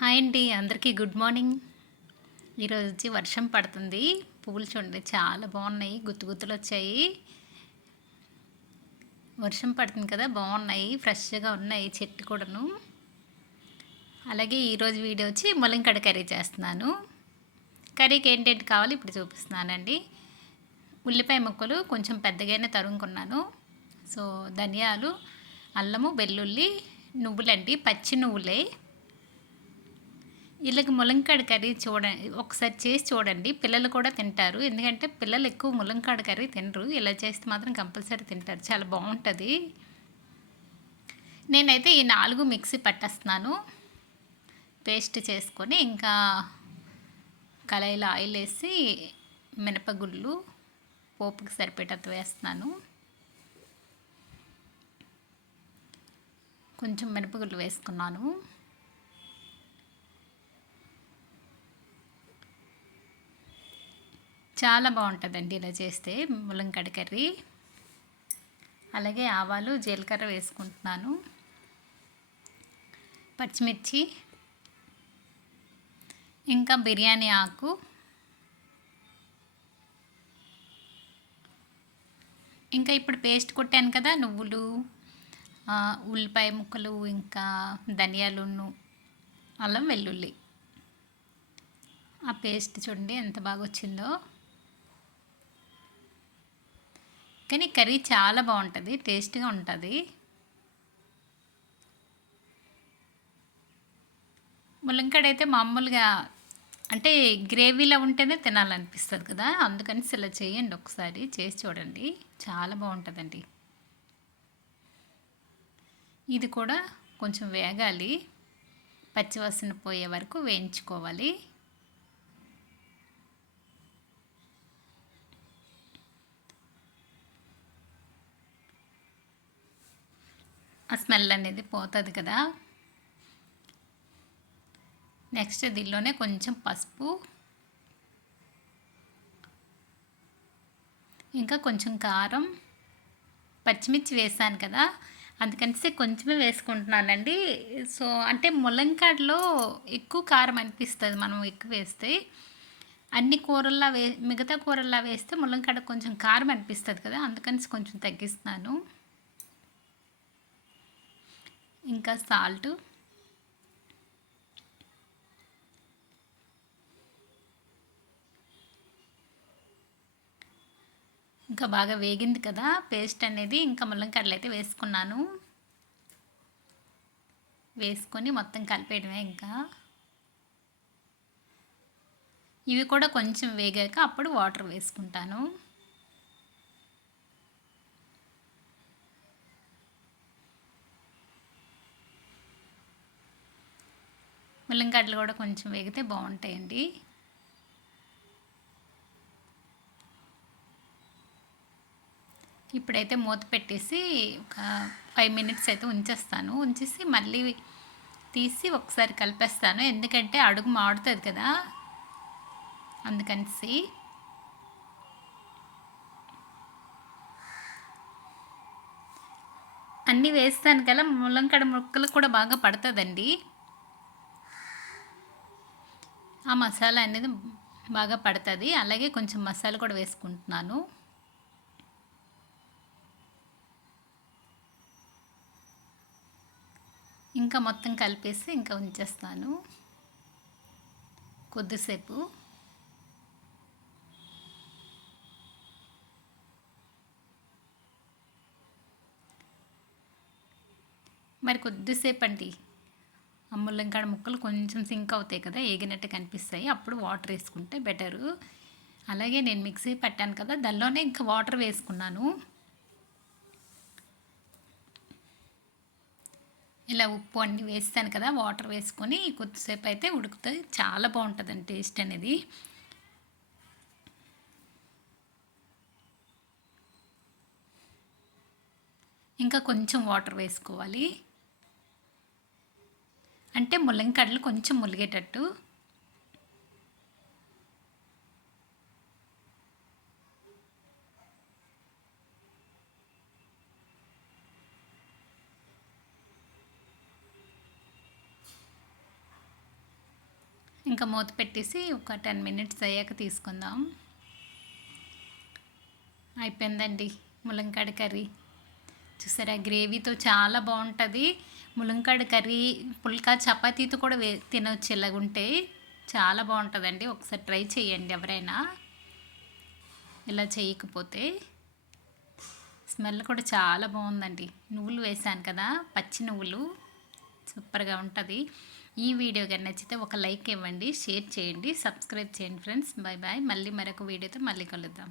Hi అండి. అందరికీ good morning. ఈరోజు వచ్చి వర్షం పడుతుంది. పువ్వులు చూడండి చాలా బాగున్నాయి. గుత్తు గుత్తులొచ్చాయి. వర్షం పడుతుంది కదా! బాగున్నాయి. ఫ్రెష్‌గా ఉన్నాయి చెట్టు కూడాను. అలాగే ఈరోజు వీడియో వచ్చి ములంకాడ కర్రీ చేస్తున్నాను. కర్రీకి ఏంటేంటి కావాలో ఇప్పుడు చూపిస్తున్నానండి. ఉల్లిపాయ ముక్కలు కొంచెం పెద్దగానే తరుముకున్నాను. సో, ధనియాలు, అల్లము, వెల్లుల్లి, నువ్వులండి. పచ్చి నువ్వులే. వీళ్ళకి ములంకాడ కర్రీ ఒకసారి చేసి చూడండి. పిల్లలు కూడా తింటారు. ఎందుకంటే పిల్లలు ఎక్కువ ములంకాడ కర్రీ తినరు. ఇలా చేస్తే మాత్రం కంపల్సరీ తింటారు. చాలా బాగుంటుంది. నేనైతే ఈ 4 మిక్సీ పట్టేస్తున్నాను. పేస్ట్ చేసుకొని ఇంకా కళాయిలో ఆయిల్ వేసి మినపగుళ్ళు పోపుకి సరిపేటంత వేస్తున్నాను. కొంచెం మినపగుళ్ళు వేసుకున్నాను. చాలా బాగుంటుందండి ఇలా చేస్తే ములంకాడ కర్రీ. అలాగే ఆవాలు, జీలకర్ర వేసుకుంటున్నాను. పచ్చిమిర్చి, ఇంకా బిర్యానీ ఆకు, ఇంకా ఇప్పుడు పేస్ట్ కొట్టాను కదా నువ్వులు, ఉల్లిపాయ ముక్కలు, ఇంకా ధనియాలును, అల్లం వెల్లుల్లి. ఆ పేస్ట్ చూడండి ఎంత బాగా వచ్చిందో. కానీ కర్రీ చాలా బాగుంటుంది. టేస్ట్గా ఉంటుంది. ములంకాడ అయితే మామూలుగా అంటే గ్రేవీలో ఉంటేనే తినాలనిపిస్తుంది కదా! అందుకని ఇలా చేయండి. ఒకసారి చేసి చూడండి. చాలా బాగుంటుందండి. ఇది కూడా కొంచెం వేగాలి. పచ్చివాసన పోయే వరకు వేయించుకోవాలి. ఆ స్మెల్ అనేది పోతుంది కదా! నెక్స్ట్ దీనిలోనే కొంచెం పసుపు, ఇంకా కొంచెం కారం, పచ్చిమిర్చి వేసాను కదా! అందుకని కొంచెమే వేసుకుంటున్నానండి. సో అంటే ములంకాడలో ఎక్కువ కారం అనిపిస్తుంది మనం ఎక్కువ వేస్తే. అన్ని కూరల్లా మిగతా కూరల్లా వేస్తే ములంకాడ కొంచెం కారం అనిపిస్తుంది కదా! అందుకని కొంచెం తగ్గిస్తున్నాను. ఇంకా సాల్టు, ఇంకా బాగా వేగింది కదా పేస్ట్ అనేది. ఇంకా ముల్లంకాడలు అయితే వేసుకున్నాను. వేసుకొని మొత్తం కలిపేయడమే. ఇంకా ఇవి కూడా కొంచెం వేగాక అప్పుడు వాటర్ వేసుకుంటాను. ముల్లంకాడలు కూడా కొంచెం వేగితే బాగుంటాయండి. ఇప్పుడైతే మూత పెట్టేసి ఒక 5 మినిట్స్ అయితే ఉంచేస్తాను. ఉంచేసి మళ్ళీ తీసి ఒకసారి కలిపేస్తాను. ఎందుకంటే అడుగు మాడుతుంది కదా! అందుకని అన్నీ వేస్తాను కదా! ముల్లంకాడ ముక్కలు కూడా బాగా పడుతుందండి. ఆ మసాలా అనేది బాగా పడుతుంది. అలాగే కొంచెం మసాలా కూడా వేసుకుంటున్నాను. ఇంకా మొత్తం కలిపేసి ఇంకా ఉంచేస్తాను కొద్దిసేపు. మరి కొద్దిసేపు అండి. ఆ ముల్లంకాడ ముక్కలు కొంచెం సింక్ అవుతాయి కదా, ఏగినట్టు కనిపిస్తాయి. అప్పుడు వాటర్ వేసుకుంటే బెటరు. అలాగే నేను మిక్సీ పట్టాను కదా, దానిలోనే ఇంకా వాటర్ వేసుకున్నాను. ఇలా ఉప్పు అన్నీ వేస్తాను కదా, వాటర్ వేసుకొని కొద్దిసేపు అయితే ఉడుకుతుంది. చాలా బాగుంటుందండి టేస్ట్ అనేది. ఇంకా కొంచెం వాటర్ వేసుకోవాలి. అంటే ముల్లంకాడలు కొంచెం ములిగేటట్టు. ఇంకా మూత పెట్టేసి ఒక 10 మినిట్స్ అయ్యాక తీసుకుందాం. అయిపోయిందండి ములంకాడ కర్రీ. చూసారా, గ్రేవీతో చాలా బాగుంటుంది. ములంకాడ కర్రీ పుల్కా చపాతీతో కూడా తినవచ్చు. ఇలాగుంటే చాలా బాగుంటుందండి. ఒకసారి ట్రై చేయండి ఎవరైనా ఇలా చేయకపోతే. స్మెల్ కూడా చాలా బాగుందండి. నువ్వులు వేసాను కదా, పచ్చి నువ్వులు, సూపర్గా ఉంటుంది. ఈ వీడియో కానీ నచ్చితే ఒక లైక్ ఇవ్వండి, షేర్ చేయండి, సబ్స్క్రైబ్ చేయండి ఫ్రెండ్స్. Bye bye. మళ్ళీ మరొక వీడియోతో మళ్ళీ కలుద్దాం.